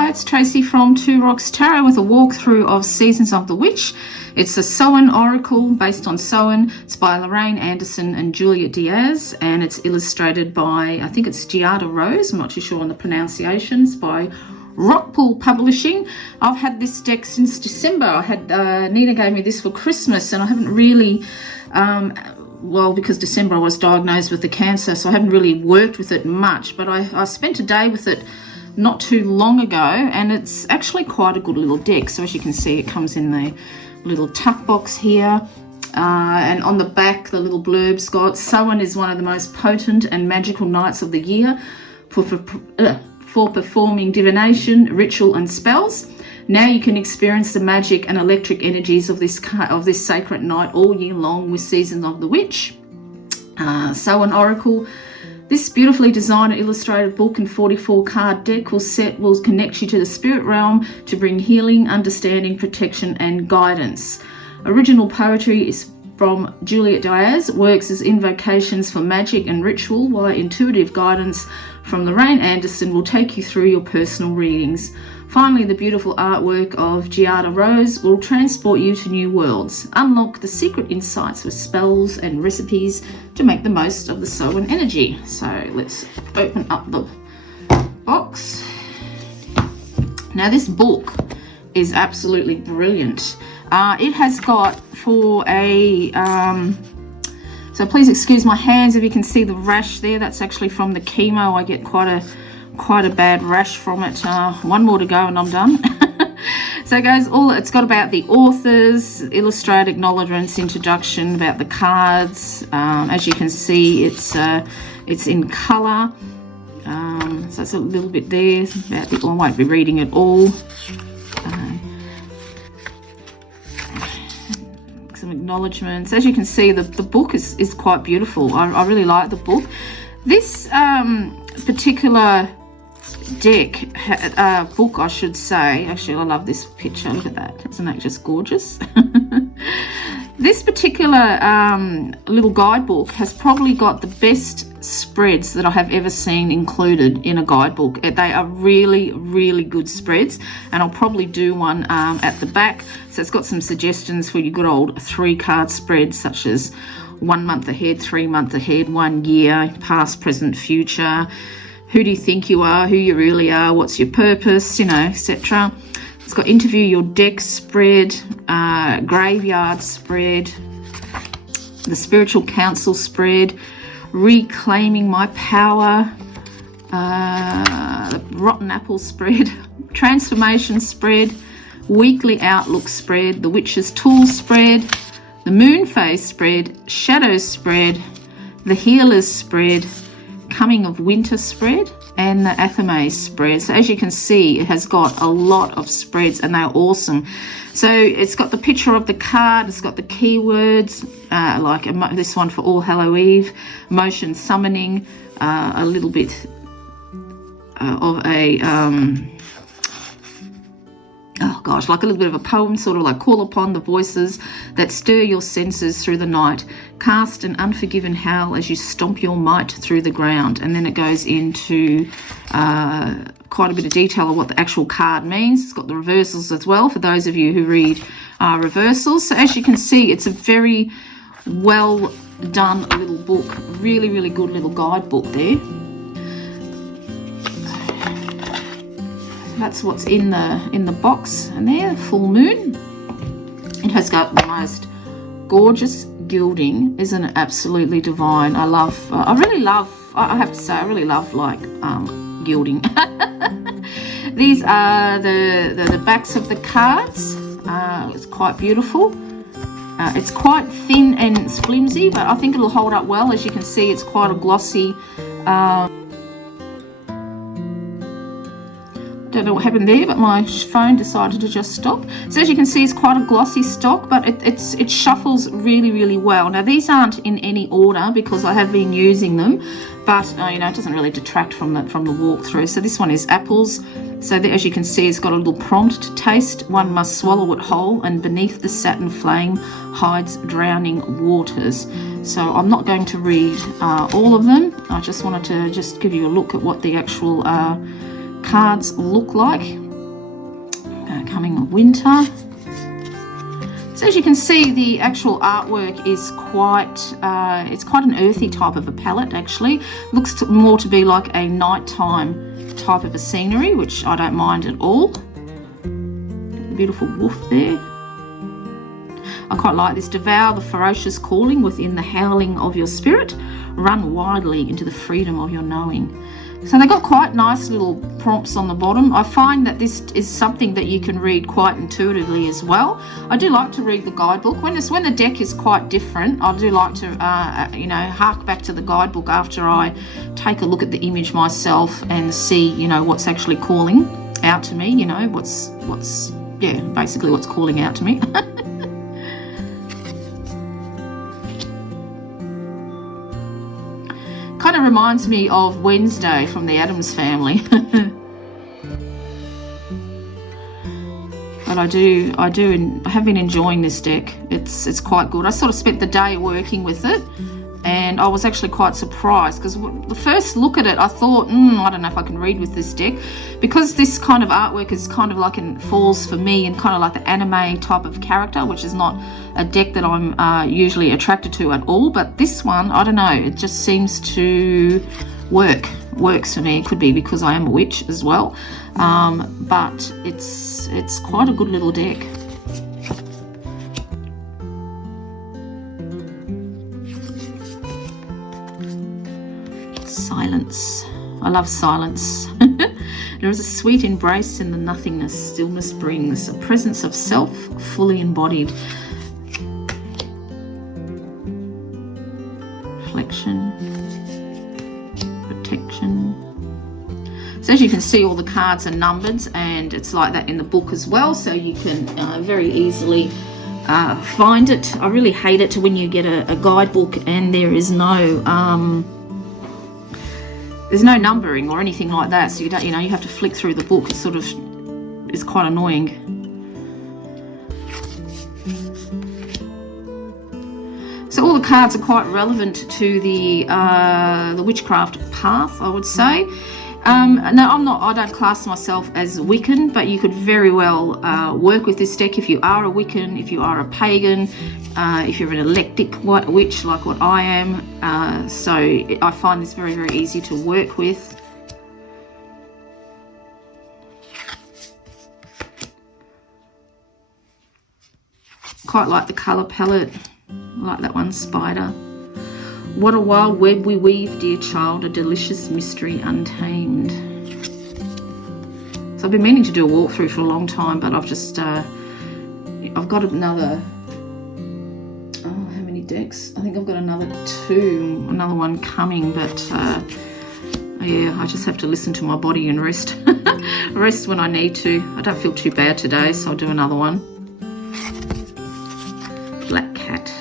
Hi, it's Tracy from Two Rocks Tarot with a walkthrough of Seasons of the Witch. It's a Samhain Oracle based on Samhain. It's by Lorraine Anderson and Julia Diaz, and it's illustrated by, I think it's Giada Rose, I'm not too sure on the pronunciations, by Rockpool Publishing. I've had this deck since December. I had Nina gave me this for Christmas, and I haven't really, well, because December I was diagnosed with the cancer, so I haven't really worked with it much, but I spent a day with it not too long ago, and it's actually quite a good little deck. So as you can see, it comes in the little tuck box here, and on the back the little blurb's got Samhain is one of the most potent and magical nights of the year for performing divination, ritual and spells. Now you can experience the magic and electric energies of this sacred night all year long with Season of the Witch. Samhain Oracle. This beautifully designed and illustrated book and 44 card deck will connect you to the spirit realm to bring healing, understanding, protection and guidance. Original poetry is from Julia Diaz, works as invocations for magic and ritual, while intuitive guidance from Lorraine Anderson will take you through your personal readings. Finally, the beautiful artwork of Giada Rose will transport you to new worlds. Unlock the secret insights with spells and recipes to make the most of the Samhain energy. So let's open up the box. Now this book is absolutely brilliant. It has got for a, so please excuse my hands if you can see the rash there. That's actually from the chemo. I get quite a bad rash from it. One more to go and I'm done. So guys, it's got about the authors, illustrated acknowledgements, introduction, about the cards. As you can see, it's in colour. So it's a little bit there about I won't be reading it all. Some acknowledgements. As you can see, the book is quite beautiful. I really like the book. This particular book, I should say, actually I love this picture, look at that, isn't that just gorgeous? This particular little guidebook has probably got the best spreads that I have ever seen included in a guidebook. They are really, really good spreads, and I'll probably do one at the back. So it's got some suggestions for your good old 3-card spreads, such as 1 month ahead, 3 months ahead, 1 year, past, present, future. Who do you think you are? Who you really are? What's your purpose? Etc. It's got interview your deck spread, graveyard spread, the spiritual council spread, reclaiming my power, the rotten apple spread, transformation spread, weekly outlook spread, the witch's tools spread, the moon phase spread, shadows spread, the healers spread, coming of winter spread, and the Athame spread. So as you can see, it has got a lot of spreads and they're awesome. So it's got the picture of the card, it's got the keywords, like this one for All Hallow Eve, motion summoning, a little bit of a oh gosh, like a little bit of a poem, sort of like call upon the voices that stir your senses through the night. Cast an unforgiven howl as you stomp your might through the ground. And then it goes into quite a bit of detail of what the actual card means. It's got the reversals as well for those of you who read reversals. So as you can see, it's a very well done little book. Really, really good little guidebook there. That's what's in the box, and there, full moon. It has got the most gorgeous gilding, isn't it? Absolutely divine. I have to say, I really love like gilding. These are the backs of the cards. It's quite beautiful. It's quite thin and flimsy, but I think it'll hold up well. As you can see, it's quite a glossy. Don't know what happened there, but my phone decided to just stop. So as you can see, it's quite a glossy stock, but it shuffles really, really well. Now these aren't in any order because I have been using them, but it doesn't really detract from the walkthrough. So this one is apples. So as you can see, it's got a little prompt to taste. One must swallow it whole, and beneath the satin flame hides drowning waters. So I'm not going to read all of them. I just wanted to just give you a look at what the actual cards look like. coming winter. So as you can see, the actual artwork is it's quite an earthy type of a palette actually. Looks more to be like a nighttime type of a scenery, which I don't mind at all. Beautiful wolf there. I quite like this. Devour the ferocious calling within the howling of your spirit. Run widely into the freedom of your knowing. So they got quite nice little prompts on the bottom. I find that this is something that you can read quite intuitively as well. I do like to read the guidebook. When the deck is quite different, I do like to, hark back to the guidebook after I take a look at the image myself and see, what's actually calling out to me. Basically what's calling out to me. Kind of reminds me of Wednesday from the Addams Family. But I have been enjoying this deck. It's quite good. I sort of spent the day working with it, and I was actually quite surprised because the first look at it, I thought, I don't know if I can read with this deck, because this kind of artwork is kind of like falls for me in kind of like the anime type of character, which is not a deck that I'm usually attracted to at all. But this one, I don't know, it just seems to works for me. It could be because I am a witch as well, but it's quite a good little deck. Silence. I love silence. There is a sweet embrace in the nothingness stillness brings, a presence of self fully embodied. Reflection, protection. So as you can see, all the cards are numbered, and it's like that in the book as well, so you can very easily find it. I really hate it when you get a guidebook and there is there's no numbering or anything like that, so you don't, you have to flick through the book. It sort of is quite annoying. So all the cards are quite relevant to the witchcraft path, I would say. No, I don't class myself as Wiccan, but you could very well work with this deck if you are a Wiccan, if you are a pagan, if you're an eclectic witch like what I am. So I find this very, very easy to work with. Quite like the colour palette. I like that one, Spider. What a wild web we weave, dear child, a delicious mystery untamed. So I've been meaning to do a walkthrough for a long time, but I've just, I've got another, how many decks? I think I've got another one coming, but yeah, I just have to listen to my body and rest. Rest when I need to. I don't feel too bad today, so I'll do another one. Black cat.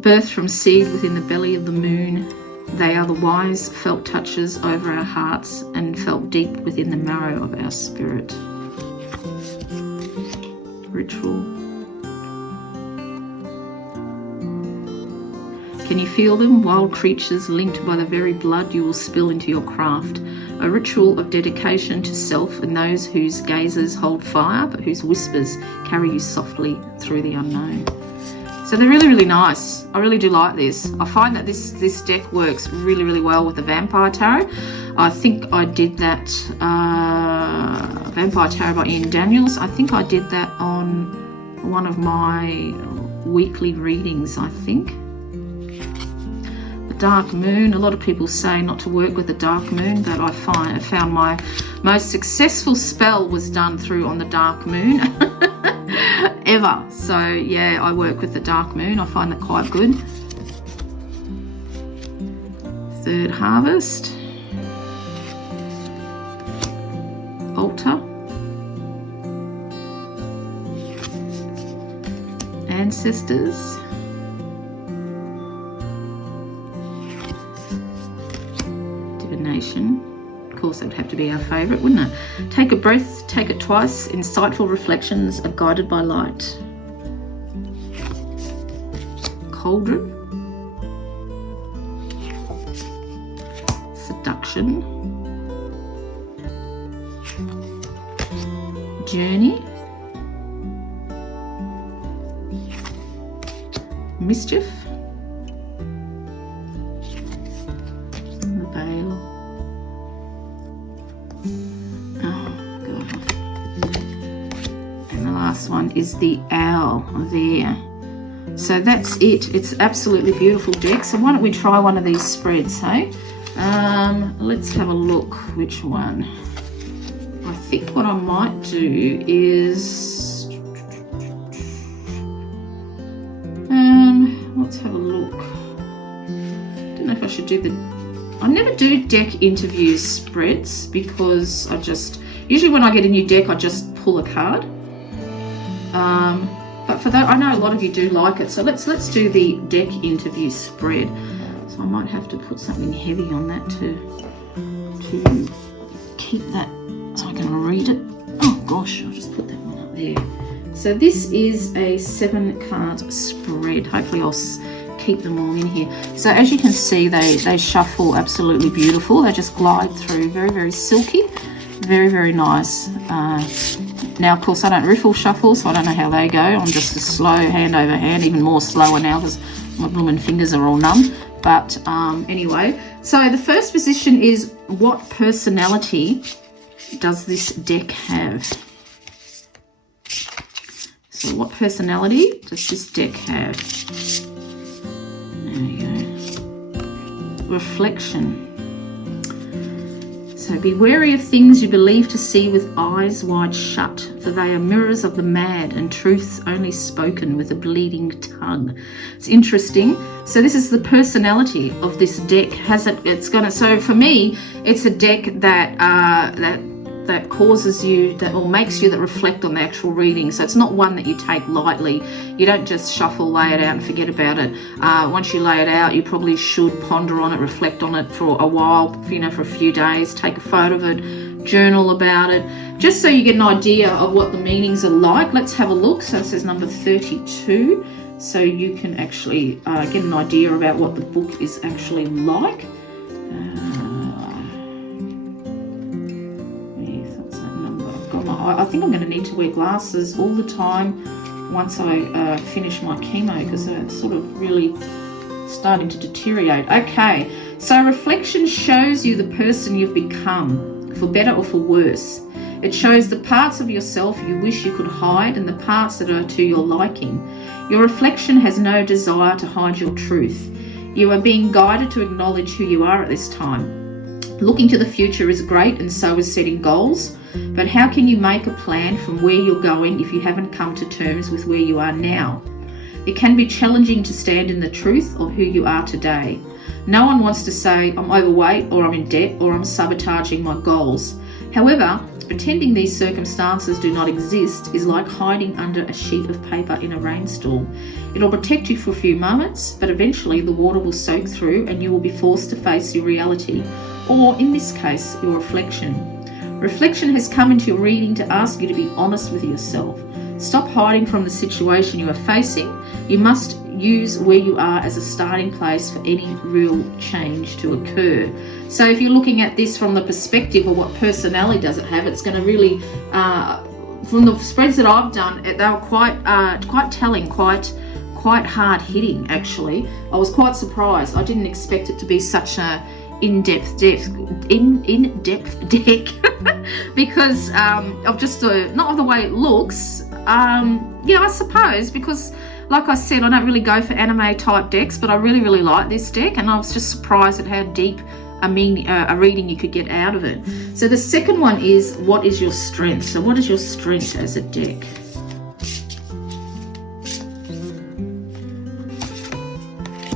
Birthed from seed within the belly of the moon, they are the wise felt touches over our hearts and felt deep within the marrow of our spirit. Ritual. Can you feel them? Wild creatures linked by the very blood you will spill into your craft. A ritual of dedication to self and those whose gazes hold fire, but whose whispers carry you softly through the unknown. So they're really, really nice. I really do like this. I find that this deck works really, really well with the Vampire Tarot. I think I did that Vampire Tarot by Ian Daniels. I think I did that on one of my weekly readings, I think. The Dark Moon. A lot of people say not to work with the Dark Moon, but I found my most successful spell was done through on the Dark Moon. Ever. So yeah, I work with the Dark Moon. I find that quite good. Third Harvest. Altar. Ancestors. Divination. course, that would have to be our favourite, wouldn't it? Take a breath, take it twice. Insightful reflections are guided by light. Cauldron. Seduction. Journey. Mischief. The veil. Oh God. And the last one is the owl there. So that's it. It's absolutely beautiful deck. So why don't we try one of these spreads, hey? Let's have a look which one. I think what I might do is let's have a look. Don't know if I should do I never do deck interview spreads because usually when I get a new deck I just pull a card. But for that, I know a lot of you do like it, so let's do the deck interview spread. So I might have to put something heavy on that to keep that so I can read it. Oh gosh, I'll just put that one up there. So this is a 7-card spread. Hopefully I'll keep them all in here. So as you can see, they shuffle absolutely beautiful. They just glide through, very, very silky, very, very nice. Now, of course, I don't riffle shuffle, so I don't know how they go. I'm just a slow hand over hand, even more slower now because my blooming fingers are all numb. But anyway, so the first position is, what personality does this deck have? So what personality does this deck have? There we go. Reflection. So be wary of things you believe to see with eyes wide shut, for they are mirrors of the mad and truths only spoken with a bleeding tongue. It's interesting. So this is the personality of this deck. So for me, it's a deck that causes you, or makes you reflect on the actual reading. So it's not one that you take lightly. You don't just shuffle, lay it out and forget about it. Once you lay it out, you probably should ponder on it, reflect on it for a while, for a few days, take a photo of it, journal about it, just so you get an idea of what the meanings are like. Let's have a look. So it says number 32. So you can actually get an idea about what the book is actually like. I think I'm going to need to wear glasses all the time once I finish my chemo, because it's sort of really starting to deteriorate. Okay, so reflection shows you the person you've become, for better or for worse. It shows the parts of yourself you wish you could hide and the parts that are to your liking. Your reflection has no desire to hide your truth. You are being guided to acknowledge who you are at this time. Looking to the future is great, and so is setting goals. But how can you make a plan from where you're going if you haven't come to terms with where you are now? It can be challenging to stand in the truth of who you are today. No one wants to say, I'm overweight, or I'm in debt, or I'm sabotaging my goals. However, pretending these circumstances do not exist is like hiding under a sheet of paper in a rainstorm. It'll protect you for a few moments, but eventually the water will soak through and you will be forced to face your reality, or in this case, your reflection. Reflection has come into your reading to ask you to be honest with yourself. Stop hiding from the situation you are facing. You must use where you are as a starting place for any real change to occur. So if you're looking at this from the perspective of what personality does it have, it's going to really, from the spreads that I've done, they were quite telling, quite hard hitting actually. I was quite surprised. I didn't expect it to be such a in-depth deck because of just not of the way it looks. Yeah, I suppose, because like I said, I don't really go for anime type decks, but I really, really like this deck, and I was just surprised at how deep a reading you could get out of it. So the second one is, what is your strength? So what is your strength as a deck?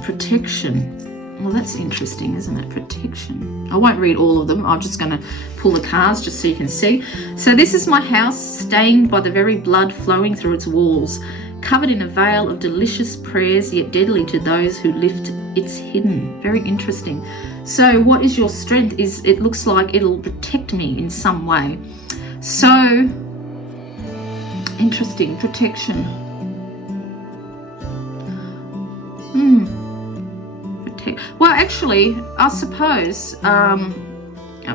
Protection. Well, that's interesting, isn't it? Protection. I won't read all of them. I'm just going to pull the cards just so you can see. So this is my house, stained by the very blood flowing through its walls, covered in a veil of delicious prayers, yet deadly to those who lift it's hidden. Very interesting. So what is your strength? Is it looks like it'll protect me in some way. So interesting. Protection. Well, actually, I suppose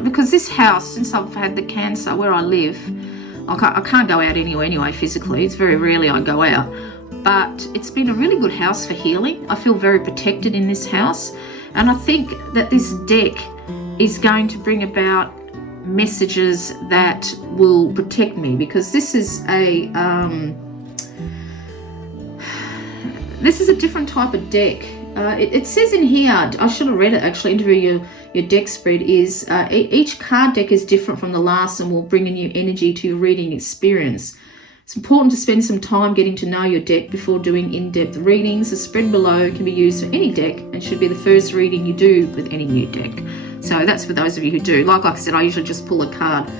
because this house, since I've had the cancer where I live, I can't go out anyway physically. It's very rarely I go out. But it's been a really good house for healing. I feel very protected in this house. And I think that this deck is going to bring about messages that will protect me, because this is a different type of deck. It says in here, I should have read it actually, interview your deck spread is, each card deck is different from the last and will bring a new energy to your reading experience. It's important to spend some time getting to know your deck before doing in-depth readings. The spread below can be used for any deck and should be the first reading you do with any new deck. So that's for those of you who do. Like I said, I usually just pull a card,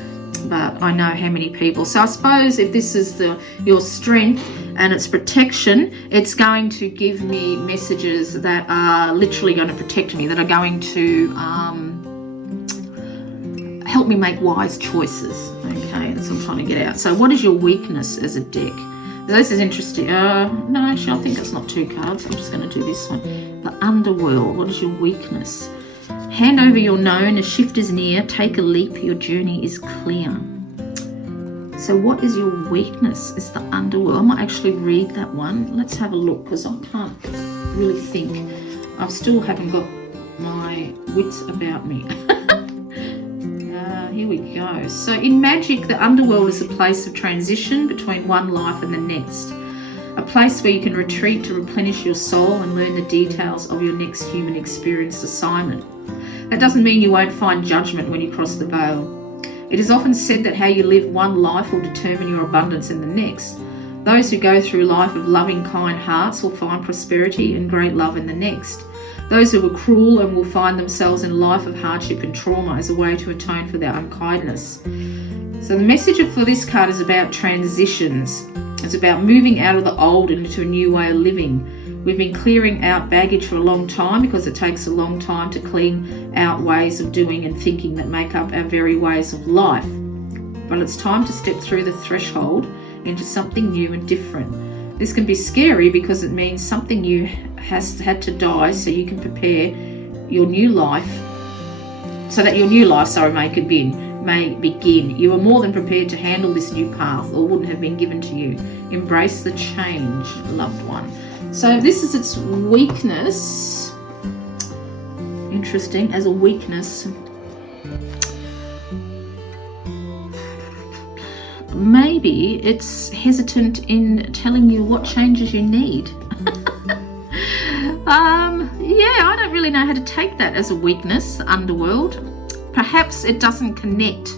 but I know how many people. So I suppose if this is your strength and its protection, it's going to give me messages that are literally going to protect me, that are going to help me make wise choices. Okay, that's what I'm trying to get out. So what is your weakness as a deck? This is interesting. No, actually, I think that's not 2 cards. I'm just going to do this one. The Underworld. What is your weakness? Hand over your known. A shift is near. Take a leap. Your journey is clear. So what is your weakness? It's the Underworld. I might actually read that one. Let's have a look, because I can't really think. I still haven't got my wits about me. Here we go. So in magic, the Underworld is a place of transition between one life and the next. A place where you can retreat to replenish your soul and learn the details of your next human experience assignment. That doesn't mean you won't find judgment when you cross the veil. It is often said that how you live one life will determine your abundance in the next. Those who go through life of loving, kind hearts will find prosperity and great love in the next. Those who are cruel and will find themselves in a life of hardship and trauma as a way to atone for their unkindness. So the message for this card is about transitions. It's about moving out of the old and into a new way of living. We've been clearing out baggage for a long time because it takes a long time to clean out ways of doing and thinking that make up our very ways of life. But it's time to step through the threshold into something new and different. This can be scary because it means something new has had to die so you can prepare your new life, so that your new life, may begin. You are more than prepared to handle this new path, or wouldn't have been given to you. Embrace the change, loved one. So this is its weakness. Interesting, as a weakness. Maybe it's hesitant in telling you what changes you need. Yeah, I don't really know how to take that as a weakness, the Underworld. Perhaps it doesn't connect.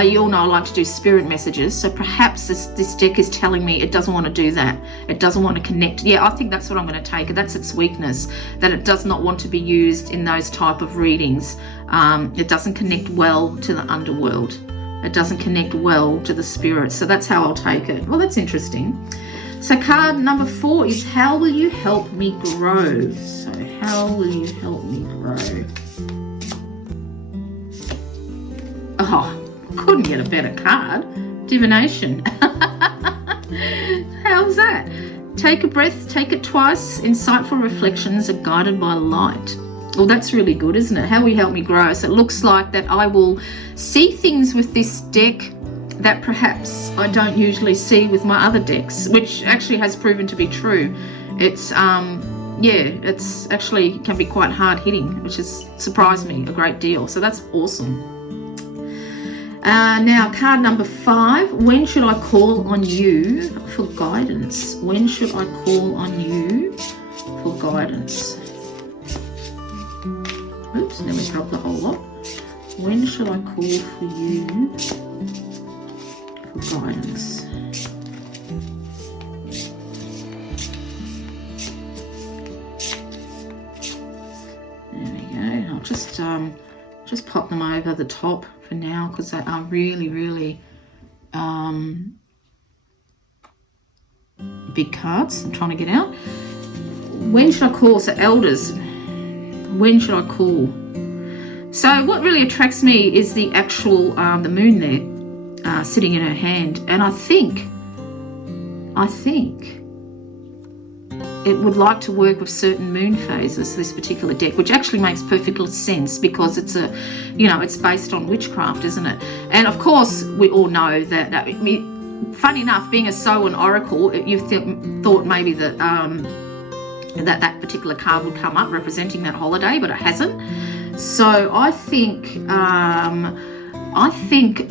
You all know I like to do spirit messages, so perhaps this deck is telling me it doesn't want to do that. It doesn't want to connect. Yeah, I think that's what I'm going to take. That's its weakness, that it does not want to be used in those type of readings. It doesn't connect well to the Underworld. It doesn't connect well to the spirit. So that's how I'll take it. Well, that's interesting. So card number 4 is how will you help me grow? So how will you help me grow? Oh, couldn't get a better card. Divination. How's that? Take a breath, take it twice. Insightful reflections are guided by light. Well, that's really good, isn't it? How will you help me grow? So it looks like that I will see things with this deck that perhaps I don't usually see with my other decks, which actually has proven to be true. It's it's actually can be quite hard hitting, which has surprised me a great deal. So that's awesome. Now, card number 5. When should I call on you for guidance? When should I call on you for guidance? Oops, then we dropped the whole lot. When should I call for you for guidance? There we go. I'll just pop them over the top for now because they are really, really big cards I'm trying to get out. When should I call? So elders. When should I call? So what really attracts me is the actual, the moon there, sitting in her hand. And I think it would like to work with certain moon phases, this particular deck, which actually makes perfect sense because it's a, you know, it's based on witchcraft, isn't it? And of course, we all know that, funny enough, being a Samhain oracle, you thought maybe that, that particular card would come up representing that holiday, but it hasn't. So I think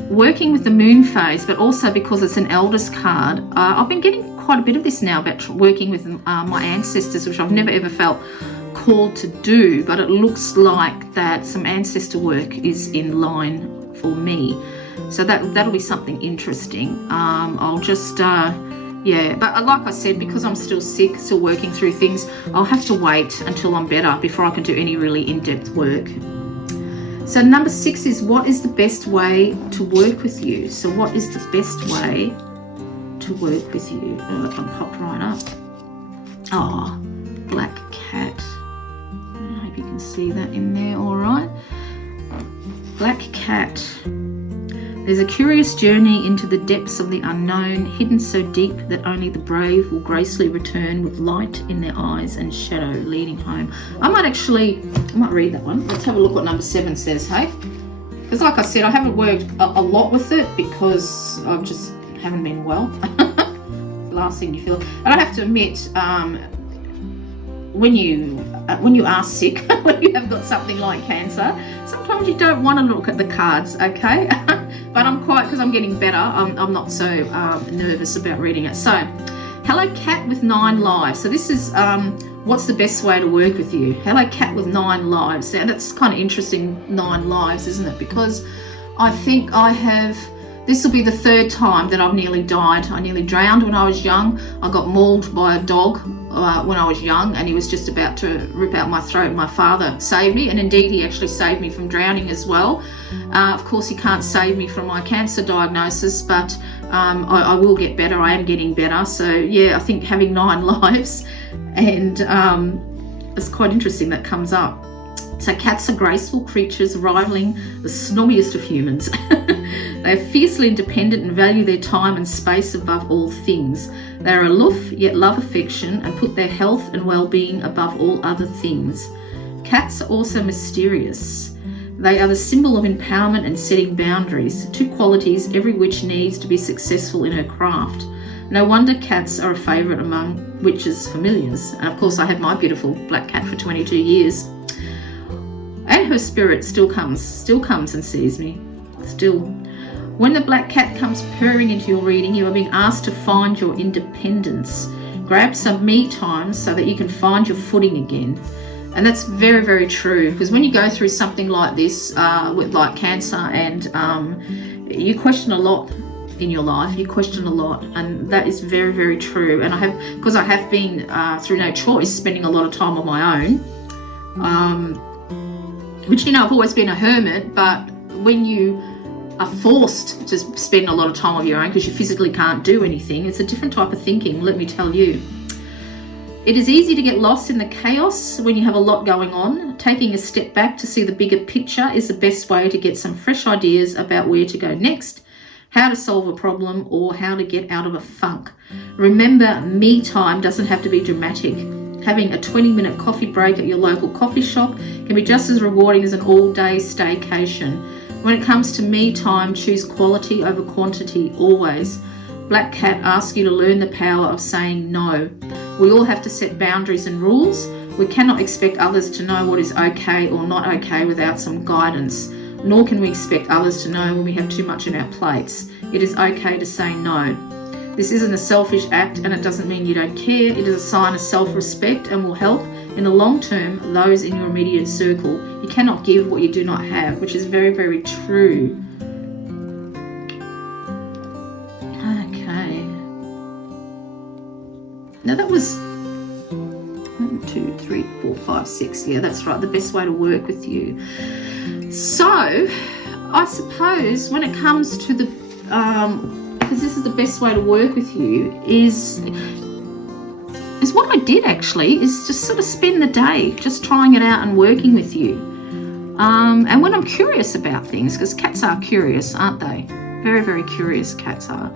working with the moon phase, but also because it's an eldest card, I've been getting quite a bit of this now about working with my ancestors, which I've never ever felt called to do, but it looks like that some ancestor work is in line for me. So that'll be something interesting. I'll just, yeah, but like I said, because I'm still sick, still working through things, I'll have to wait until I'm better before I can do any really in-depth work. So number 6 is, what is the best way to work with you? So what is the best way to work with you? Oh, that one popped right up. Oh, black cat. I hope you can see that in there all right. Black cat. There's a curious journey into the depths of the unknown, hidden so deep that only the brave will gracefully return with light in their eyes and shadow leading home. I might read that one. Let's have a look what number 7 says, hey? Because like I said, I haven't worked a lot with it because I just haven't been well. The last thing you feel. And I have to admit, when you are sick, when you have got something like cancer, sometimes you don't want to look at the cards, okay? But because I'm getting better, I'm not so nervous about reading it. So, hello cat with 9 lives. So this is what's the best way to work with you? Hello cat with 9 lives. Now that's kind of interesting, 9 lives, isn't it? Because I think this will be the 3rd time that I've nearly died. I nearly drowned when I was young. I got mauled by a dog when I was young, and he was just about to rip out my throat. My father saved me, and indeed he actually saved me from drowning as well. Of course, he can't save me from my cancer diagnosis, but I will get better. I am getting better. So yeah, I think having 9 lives, and it's quite interesting that comes up. So cats are graceful creatures rivaling the snobbiest of humans. They are fiercely independent and value their time and space above all things. They are aloof yet love affection and put their health and well-being above all other things. Cats are also mysterious. They are the symbol of empowerment and setting boundaries, 2 qualities every witch needs to be successful in her craft. No wonder cats are a favourite among witches' familiars. And of course I had my beautiful black cat for 22 years. And her spirit still comes and sees me. Still. When the black cat comes purring into your reading, you are being asked to find your independence. Grab some me time so that you can find your footing again. And that's very, very true, because when you go through something like this, with like cancer, and you question a lot in your life, you question a lot, and that is very, very true. And because I have been through no choice spending a lot of time on my own, which, you know, I've always been a hermit, but when you are forced to spend a lot of time on your own because you physically can't do anything, it's a different type of thinking, let me tell you. It is easy to get lost in the chaos when you have a lot going on. Taking a step back to see the bigger picture is the best way to get some fresh ideas about where to go next, how to solve a problem, or how to get out of a funk. Remember, me time doesn't have to be dramatic. Having a 20-minute coffee break at your local coffee shop can be just as rewarding as an all-day staycation. When it comes to me time, choose quality over quantity, always. Black Cat asks you to learn the power of saying no. We all have to set boundaries and rules. We cannot expect others to know what is okay or not okay without some guidance. Nor can we expect others to know when we have too much on our plates. It is okay to say no. This isn't a selfish act, and it doesn't mean you don't care. It is a sign of self-respect and will help in the long term those in your immediate circle. You cannot give what you do not have, which is very, very true. Okay. Now that was 1, 2, 3, 4, 5, 6. Yeah, that's right. The best way to work with you. So, I suppose when it comes to the because this is the best way to work with you, is what I did actually is just sort of spend the day just trying it out and working with you. And when I'm curious about things, because cats are curious, aren't they? Very, very curious cats are.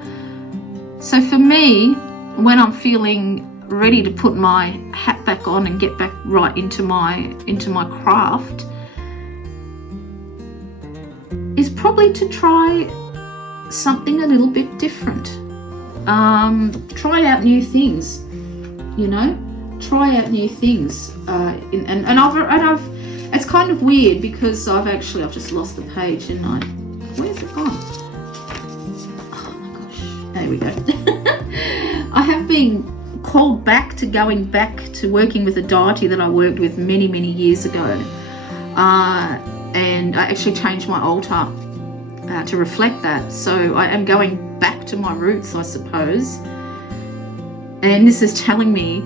So for me, when I'm feeling ready to put my hat back on and get back right into my craft, is probably to try something a little bit different. Try out new things, you know. Try out new things. And I've it's kind of weird because I've just lost the page, didn't I? Where's it gone? Oh my gosh, there we go. I have been called back to going back to working with a deity that I worked with many, many years ago. And I actually changed my altar to reflect that. So I am going back to my roots, I suppose. And this is telling me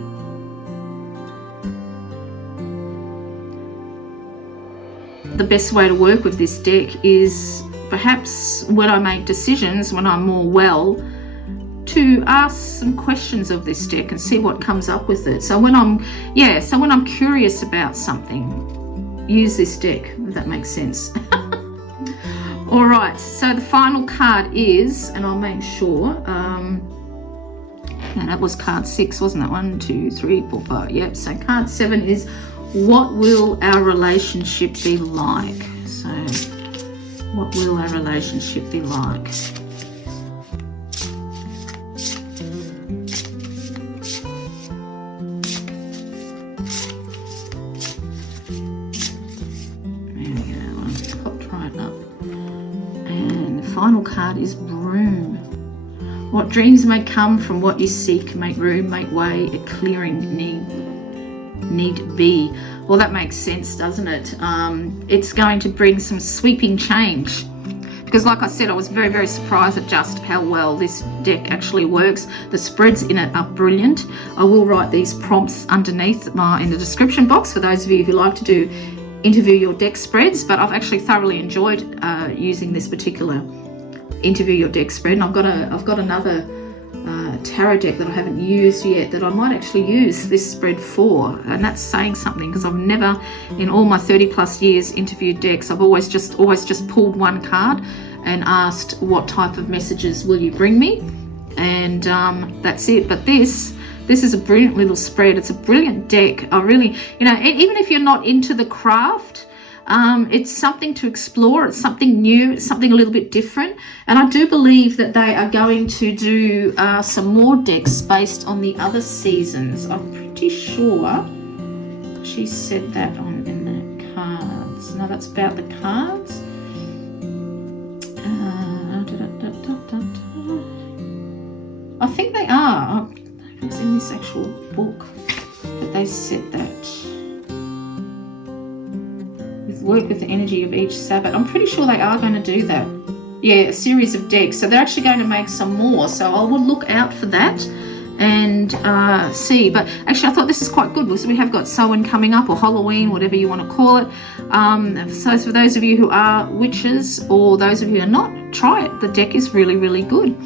the best way to work with this deck is perhaps when I make decisions, when I'm more well, to ask some questions of this deck and see what comes up with it. So when I'm curious about something, use this deck, if that makes sense. All right, so the final card is, and I'll make sure, that was card 6, wasn't it? 1, 2, 3, 4, 5. Yep, so card 7 is, what will our relationship be like? So, what will our relationship be like? There we go, I've popped right up. And the final card is Broom. What dreams may come from what you seek, make room, make way, a clearing need be. Well, that makes sense, doesn't it? It's going to bring some sweeping change, because like I said, I was very, very surprised at just how well this deck actually works. The spreads in it are brilliant. I will write these prompts underneath in the description box for those of you who like to do interview your deck spreads, but I've actually thoroughly enjoyed using this particular interview your deck spread, and I've got another tarot deck that I haven't used yet that I might actually use this spread for, and that's saying something, because I've never in all my 30 plus years interviewed decks, I've always just pulled one card and asked what type of messages will you bring me, and that's it. But this is a brilliant little spread. It's a brilliant deck. I really, even if you're not into the craft, it's something to explore. It's something new. It's something a little bit different. And I do believe that they are going to do some more decks based on the other seasons. I'm pretty sure she said that in the cards. No, that's about the cards. I think they are. It's in this actual book that they said that. Work with the energy of each Sabbath. I'm pretty sure they are going to do that. Yeah, a series of decks. So they're actually going to make some more. So I will look out for that and see. But actually, I thought this is quite good because we have got Samhain coming up, or Halloween, whatever you want to call it. So for those of you who are witches, or those of you who are not, try it. The deck is really, really good.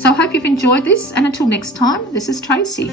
So I hope you've enjoyed this. And until next time, this is Tracy.